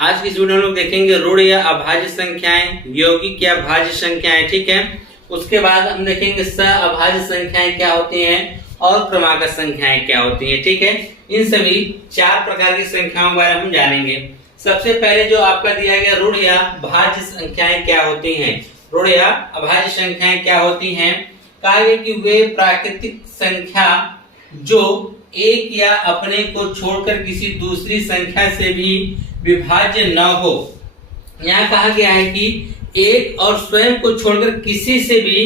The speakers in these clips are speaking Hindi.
आज की इस वीडियो में लोग देखेंगे ऋण या अभाज्य संख्याएं, यौगिक या भाज्य संख्याएं, ठीक है। उसके बाद हम देखेंगे सहअभाज्य संख्याएं क्या होती हैं और क्रमागत संख्याएं क्या होती हैं, ठीक है। इन सभी 4 प्रकार की संख्याओं के बारे में हम जानेंगे। सबसे पहले जो आपका दिया गया ऋण या भाज्य संख्याएं क्या होती हैं, ऋण या अभाज्य संख्याएं क्या होती हैं। कहा गया कि वे प्राकृतिक संख्या जो एक या अपने को छोड़कर किसी दूसरी संख्या से भी विभाज्य न हो। यहाँ कहा गया है कि एक और स्वयं को छोड़कर किसी से भी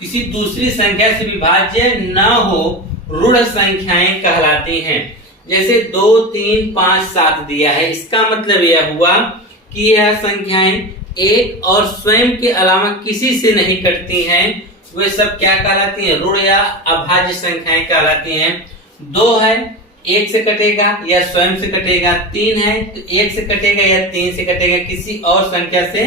किसी दूसरी संख्या से विभाज्य न हो ऋण संख्याएं कहलाती हैं। जैसे 2, 3, 5, 7 दिया है, इसका मतलब यह हुआ कि यह संख्याएं एक और स्वयं के अलावा किसी से नहीं कटती हैं। वे सब क्या कहलाती हैं, ऋण या अभाज्य संख्याएं कहलाती हैं। 2 है, 1 से कटेगा या स्वयं से कटेगा। 3 है तो 1 से कटेगा या 3 से कटेगा, किसी और संख्या से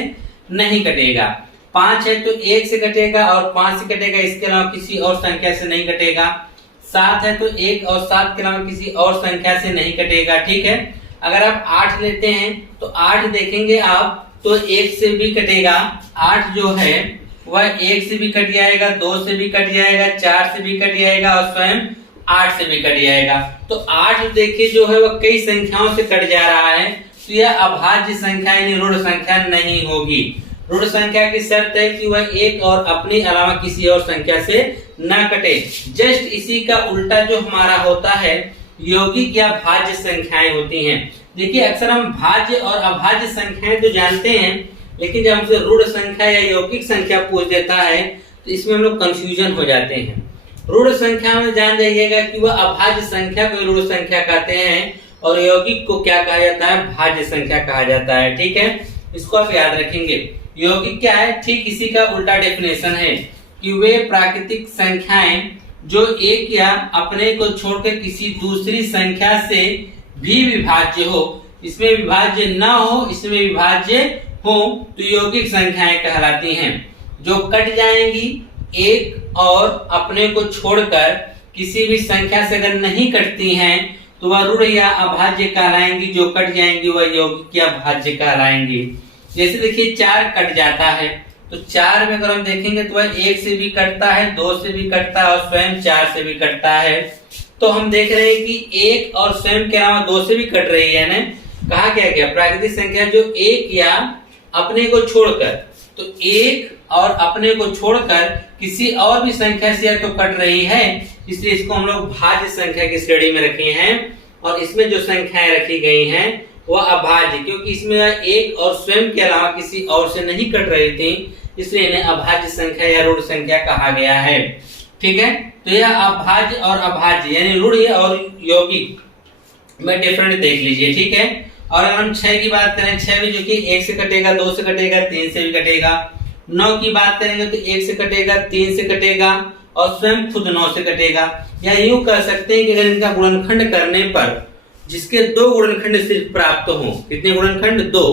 नहीं कटेगा। 5 है तो 1 से कटेगा और 5 से कटेगा, इसके अलावा किसी और संख्या से नहीं कटेगा। 7 है तो 1 और 7 के अलावा किसी और संख्या से नहीं कटेगा, ठीक है। अगर आप 8 लेते हैं तो 8 देखेंगे आप तो 1 से भी कटेगा। 8 जो है वह 1 से भी कट जाएगा, 2 से भी कट जाएगा, 4 से भी कट जाएगा और स्वयं 8 से भी कट जाएगा। तो 8 देखिए जो है वह कई संख्याओं से कट जा रहा है, तो यह अभाज्य संख्या यानी ऋण संख्या नहीं होगी। ऋण संख्या की शर्त है कि वह एक और अपने अलावा किसी और संख्या से न कटे। जस्ट इसी का उल्टा जो हमारा होता है यौगिक या भाज्य संख्याएं होती हैं। देखिए अक्सर हम भाज्य और अभाज्य संख्याएं तो जानते हैं, लेकिन जब हमसे ऋण संख्या या यौगिक संख्या पूछ देता है तो इसमें हम लोग कंफ्यूजन हो जाते हैं। ऋण संख्या में जान जाइएगा कि वह अभाज्य संख्या को ऋण संख्या कहते हैं और यौगिक को क्या कहा जाता है, भाज्य संख्या कहा जाता है, ठीक है। इसको आप याद रखेंगे। यौगिक क्या है, ठीक इसी का उल्टा डेफिनेशन है कि वे प्राकृतिक संख्याएं जो एक या अपने को छोड़कर किसी दूसरी संख्या से भी विभाज्य हो, इसमें विभाज्य न हो, इसमें विभाज्य हो, तो यौगिक संख्याएं कहलाती हैं। जो कट जाएंगी एक और अपने को छोड़कर किसी भी संख्या से अगर नहीं कटती हैं तो वह ऋण या अभाज्य कहलाएंगी। जो कट जाएंगी वह यौगिक या भाज्य कहलाएंगी। जैसे देखिए 4 कट जाता है तो 4 में अगर हम देखेंगे तो वह 1 से भी कटता है, 2 से भी कटता है और स्वयं 4 से भी कटता है। तो हम देख रहे हैं कि 1 और स्वयं के अलावा 2 से भी कट रही है ना। कहा क्या गया, प्राकृतिक संख्या जो एक या अपने को छोड़कर, तो एक और अपने को छोड़कर किसी और भी संख्या से तो कट रही है, इसलिए इसको हम लोग भाज्य संख्या की श्रेणी में रखे हैं। और इसमें जो संख्याएं रखी गई हैं वह अभाज्य, क्योंकि इसमें एक और स्वयं के अलावा किसी और से नहीं कट रही थी, इसलिए इन्हें अभाज्य संख्या या ऋण संख्या कहा गया है, ठीक है। तो यह अभाज्य और अभाज्य यानी ऋण और यौगिक में डिफरेंट देख लीजिए, ठीक है। और अगर हम 6 की बात करें, 6 भी जो कि 1 से कटेगा, 2 से कटेगा, 3 से भी कटेगा। 9 की बात करेंगे तो 1 से कटेगा, 3 से कटेगा और स्वयं खुद 9 से कटेगा। या यूं कह सकते हैं कि अगर इनका गुणनखंड करने पर जिसके 2 गुणनखंड सिर्फ प्राप्त हो, कितने गुणनखंड, 2,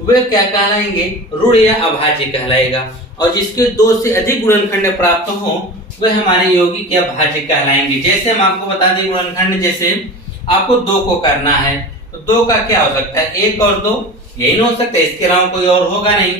वे क्या कहलाएंगे, ऋण या अभाज्य कहलाएगा। और जिसके 2 से अधिक गुणनखंड प्राप्त हो वह हमारे यौगिक या भाज्य कहलाएंगे। जैसे हम आपको बता दें गुणनखंड, जैसे आपको 2 को करना है तो 2 का क्या हो सकता है, 1 और 2, यही ना हो सकता है, इसके अलावा कोई और होगा नहीं।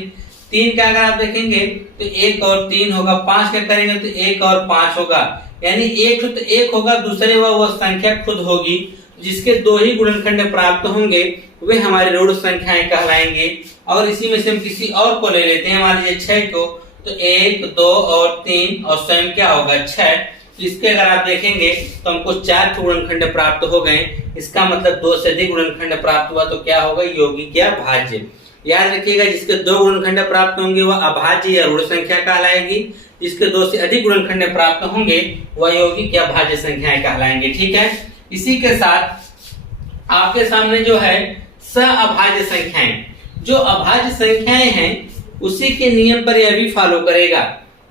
3 का अगर आप देखेंगे तो 1 और 3 होगा। 5 का करेंगे तो 1 और 5 होगा, यानी एक तो 1 होगा, दूसरे वह संख्या खुद होगी। जिसके 2 ही गुणनखंड प्राप्त होंगे वे हमारे ऋण संख्याएं कहलाएंगे। और इसी में से हम किसी और को ले लेते हैं, मान लीजिए 6 को, तो 1, 2 और 3 और स्वयं क्या होगा, 6। इसके अगर आप देखेंगे तो हमको 4 गुणनखंड प्राप्त हो गए। इसका मतलब 2 से अधिक गुणनखंड प्राप्त हुआ तो क्या होगा, यौगिक या भाज्य। याद रखिएगा जिसके 2 गुणनखंड प्राप्त होंगे वह अभाज्य या ऋण संख्या कहलाएगी। जिसके 2 से अधिक गुणनखंड प्राप्त होंगे वह यौगिक या भाज्य संख्याएं कहलाएंगे, ठीक है। इसी के साथ आपके सामने जो है सहअभाज्य संख्याएं, जो अभाज्य संख्याएं हैं उसी के नियम पर यह भी फॉलो करेगा।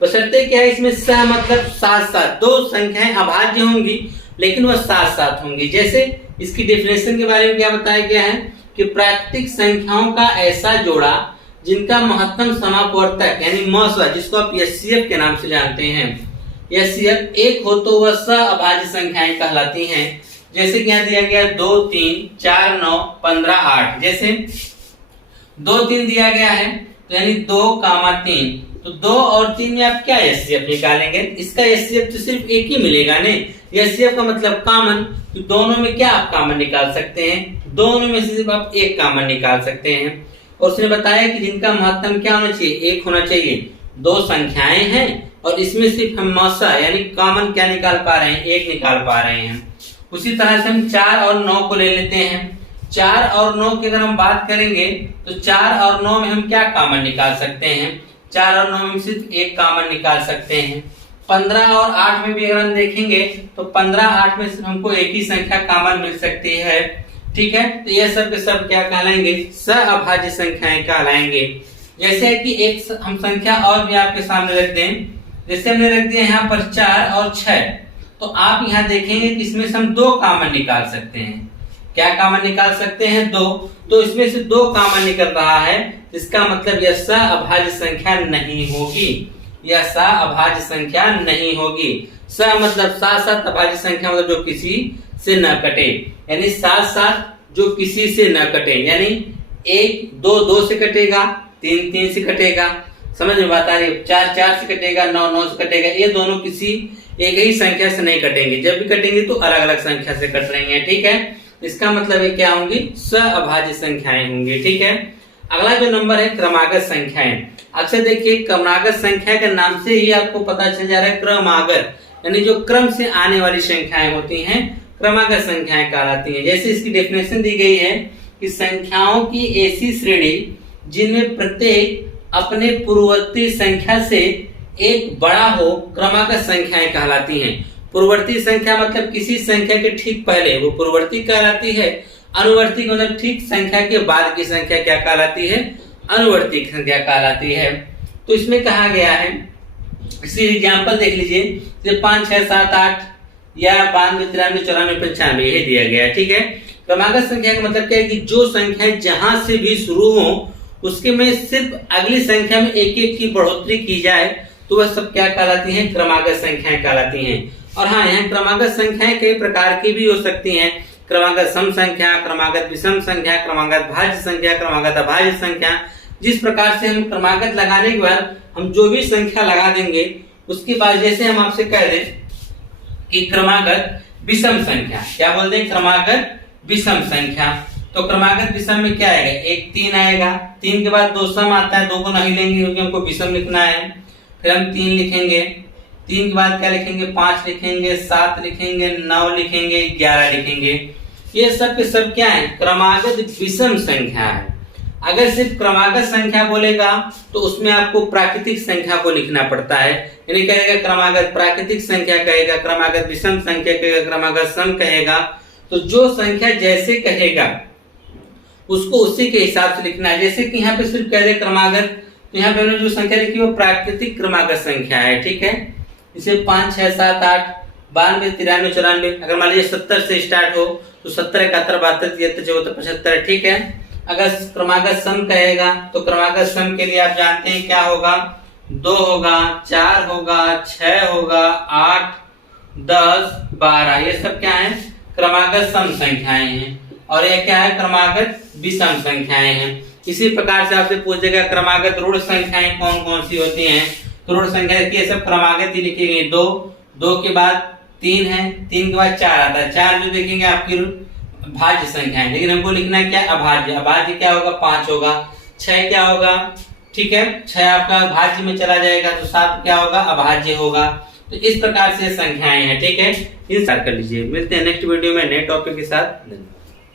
बशर्ते क्या है, इसमें सह मतलब साथ साथ 2 संख्याएं अभाज्य होंगी लेकिन वह साथ साथ होंगी। जैसे इसकी डेफिनेशन के बारे में क्या बताया गया है कि प्राकृतिक संख्याओं का ऐसा जोड़ा जिनका महत्तम समापवर्तक यानी मस्वा, जिसको आप एचसीएफ के नाम से जानते हैं, एचसीएफ 1 हो तो वह सहअभाज्य संख्याएं कहलाती हैं। जैसे कि यहाँ दिया गया 2, 3, 4, 9, 15, 8। जैसे 2 3 दिया गया है, तो यानी 2, 3। तो 2 और 3 में आप क्या एचसीएफ निकालेंगे? इसका एचसीएफ तो सिर्फ एक ही मिलेगा नहीं। एचसीएफ का मतलब कॉमन, तो दोनों में क्या आप कॉमन निकाल सकते हैं? दोनों में से सिर्फ आप एक कॉमन निकाल सकते हैं। और उसने बताया कि जिनका महत्तम क्या होना चाहिए? 1 होना चाहिए। 2 संख्याएं हैं और इसमें सिर्फ हम मौसा यानी कॉमन क्या निकाल पा रहे हैं? 1 निकाल पा रहे हैं। उसी तरह से हम 4 और 9 को ले लेते हैं। 4 और 9 की अगर हम बात करेंगे तो 4 और 9 में हम क्या कॉमन निकाल सकते हैं? 4 और 9 में सिर्फ एक कॉमन निकाल सकते हैं। 15 और 8 में भी अगर हम देखेंगे तो 15 8 में सिर्फ हमको एक ही संख्या कॉमन मिल सकती है। ठीक है, तो ये सब के सब क्या कहलाएंगे? सहअभाज्य संख्याएं कहलाएंगे। जैसे कि एक हम संख्या और भी आपके सामने रख दें, जैसे हमने रख दिया यहाँ पर 4 और 6, तो आप यहाँ देखेंगे कि इसमें से हम 2 कॉमन निकाल सकते हैं। क्या कॉमन निकाल सकते हैं? 2। तो इसमें से 2 कॉमन निकल रहा है, इसका मतलब यह सहअभाज्य संख्या नहीं होगी। यह सहअभाज्य संख्या नहीं होगी। सह मतलब साथ साथ, अभाज्य संख्या मतलब जो किसी से न कटे, यानी साथ साथ जो किसी से न कटे। यानी 1 2 2 से कटेगा, 3 3 से कटेगा, समझ में बात आ रही है? 4 4 से कटेगा, 9 9 से कटेगा। ये दोनों किसी एक ही संख्या से नहीं कटेंगे। जब भी कटेंगे तो अलग अलग संख्या से कट रही हैं। ठीक है, इसका मतलब है क्या होंगी? सहअभाज्य संख्याएं होंगी। ठीक है, अगला जो नंबर है क्रमागत संख्याएं। अक्सर देखिए क्रमागत संख्या के नाम से ही आपको पता चल जा रहा है क्रमागत, यानी जो क्रम से आने वाली संख्याएं होती हैं क्रमागत संख्याएं कहलाती हैं। जैसे इसकी डेफिनेशन दी गई है कि संख्याओं की ऐसी श्रेणी जिनमें प्रत्येक अपने पूर्ववर्ती संख्या से एक बड़ा हो क्रमागत संख्याएं कहलाती हैं। पूर्ववर्ती संख्या मतलब किसी संख्या के ठीक पहले वो पूर्ववर्ती कहलाती है। अनुवर्ती मतलब ठीक संख्या के बाद की संख्या क्या कहलाती है? अनुवर्ती संख्या कहलाती है। तो इसमें कहा गया है, इसी एग्जांपल देख लीजिए, जैसे 5 6 7 8 या 92 93 94 95 यही दिया गया है। ठीक है, क्रमागत संख्या का मतलब क्या है कि जो संख्याएं जहां से भी शुरू हो उसके में सिर्फ अगली संख्या में एक एक की बढ़ोतरी की जाए तो वह सब क्या कहलाती हैं? क्रमागत संख्याएं कहलाती हैं। और हाँ, यहाँ क्रमागत संख्याएं कई प्रकार की भी हो सकती हैं। क्रमागत सम संख्या, क्रमागत विषम संख्या, क्रमागत भाज्य संख्या, क्रमागत अभाज्य संख्या। जिस प्रकार से हम क्रमागत लगाने के बाद हम जो भी संख्या लगा देंगे उसके बाद जैसे हम आपसे कह दें कि क्रमागत विषम संख्या, क्या बोल दें? क्रमागत विषम संख्या। तो क्रमागत विषम में क्या आएगा? 1 3 आएगा, 3 के बाद 2 सम आता है, 2 को नहीं लेंगे क्योंकि हमको विषम लिखना है। फिर हम 3 लिखेंगे, 3 के बाद क्या लिखेंगे? 5 लिखेंगे, 7 लिखेंगे, 9 लिखेंगे, 11 लिखेंगे। ये सब के सब क्या है? क्रमागत विषम संख्या है। अगर सिर्फ क्रमागत संख्या बोलेगा तो उसमें आपको प्राकृतिक संख्या को लिखना पड़ता है, यानी कहेगा क्रमागत प्राकृतिक संख्या कहेगा, क्रमागत विषम संख्या कहेगा, क्रमागत सम कहेगा। तो जो संख्या जैसे कहेगा उसको उसी के हिसाब से लिखना है। जैसे कि यहाँ पे सिर्फ कह दे क्रमागत, तो यहाँ पे जो संख्या लिखी वो प्राकृतिक क्रमागत संख्या है। ठीक है, इसे 5 6 7 8 92 93 94, अगर मान लीजिए 70 से स्टार्ट हो तो 70 71 72 73 74 75। ठीक है, अगर क्रमागत सम कहेगा तो क्रमागत सम के लिए आप जानते हैं क्या होगा? 2 होगा, 4 होगा, 6 होगा, 8 10 12। ये सब क्या है? क्रमागत सम संख्याएं हैं। और ये क्या है? क्रमागत विषम संख्याएं हैं। इसी प्रकार से आपसे पूछ देगा क्रमागत ऋण संख्याएं कौन कौन सी होती हैं? तो ऋण संख्या ये सब क्रमागत ही लिखी गई। 2 2 के बाद 3 है, 3 के बाद 4 आता है। 4 जो देखेंगे आपकी भाज्य संख्या है, लेकिन हमको लिखना है क्या? अभाज्य। अभाज्य क्या होगा? 5 होगा। 6 क्या होगा? ठीक है, 6 आपका भाज्य में चला जाएगा तो 7 क्या होगा? अभाज्य होगा। तो इस प्रकार से संख्याएं हैं। ठीक है, इंतजार कर लीजिए, मिलते हैं नेक्स्ट वीडियो में नए टॉपिक के साथ। धन्यवाद।